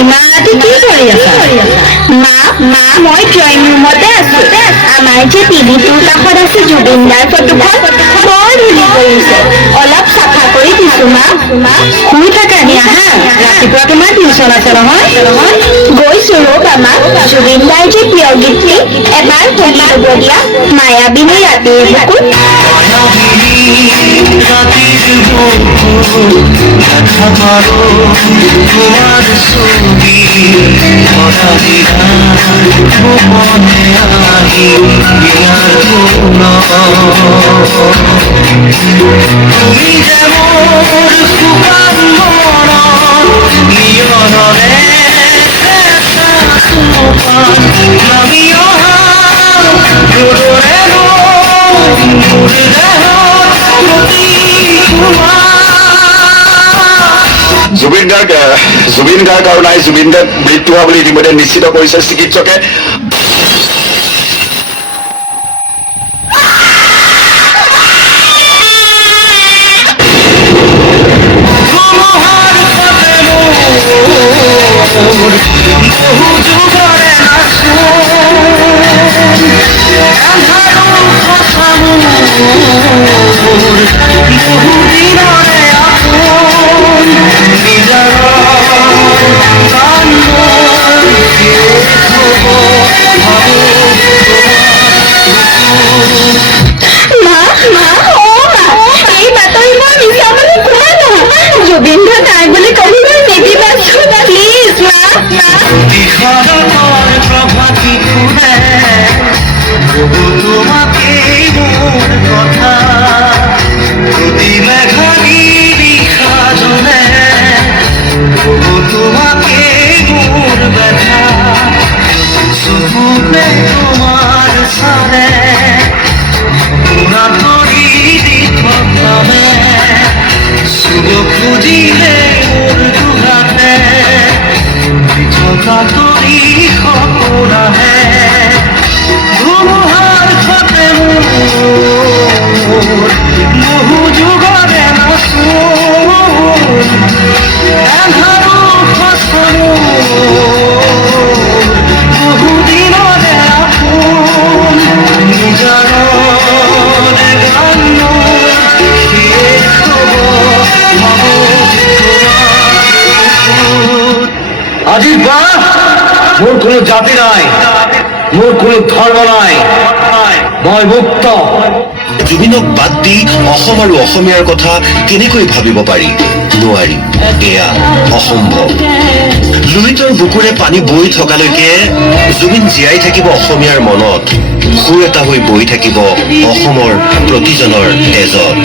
ইমানটো কি কৰি আছা? মা মই ড্ৰয়িং ৰুমতে আছো। আমাৰ যে টিভিটোৰ কাষত আছে জুবিনদাৰ ফটোখন বৰ ধূলি পৰিছে। অলপ চাফা কৰি দিছো মা। শুই থাকা নি আহা, ৰাতিপুৱা তোমাৰ টিউচন আছে নহয়। গৈছো ৰ'বা মা। জুবিনদাৰ যে প্ৰিয় গীতটি এবাৰ শুনি ল'ব দিয়া, মায়াবিনী ৰাতিৰ বুকুত। দেখা পাৰো তোমাৰ ছবি গোপনে আহি বিয়াৰ তুমি যেমন সুপাৰ মন নিয়নৰে আমি জুবিন গাৰ্গ আৰু নাই জুবিন গাৰ্গ মৃত্যু হোৱা বুলি ইতিমধ্যে নিশ্চিত কৰিছে চিকিৎসকে। জুবিনদা নাই বুলি ক'বলৈ নিদিবা প্লিজ মা। প্রভাতী ফুলে তোমাকে মোর কথা যদি মেঘানি নিশা জলে তোমাকে মোর ব্যথা সুপুনে তোমার সারে পুরা তরি দিথে শুভ খুঁজিলে মোর দুহাতে বিছকা তরি খবর আহে ধুমুহার সাথে বহু যুগরে এঘারো ফসল বহু দিনরে আপন নিজর গান আজিব বা মোর কোনো জাতি নাই, মোর কোনো ধৰ্ম নাই, মই মুক্ত। জুবিনক বাদ দি অসম আৰু অসমীয়াৰ কথা কেনেকৈ ভাবিব পাৰি? নোৱাৰি, এয়া অসম্ভৱ। লুইতৰ বুকুৰে পানী বৈ থকালৈকে জুবিন জীয়াই থাকিব অসমীয়াৰ মনত, সুৰ এটা হৈ বৈ থাকিব অসমৰ প্ৰতিজনৰ তেজত।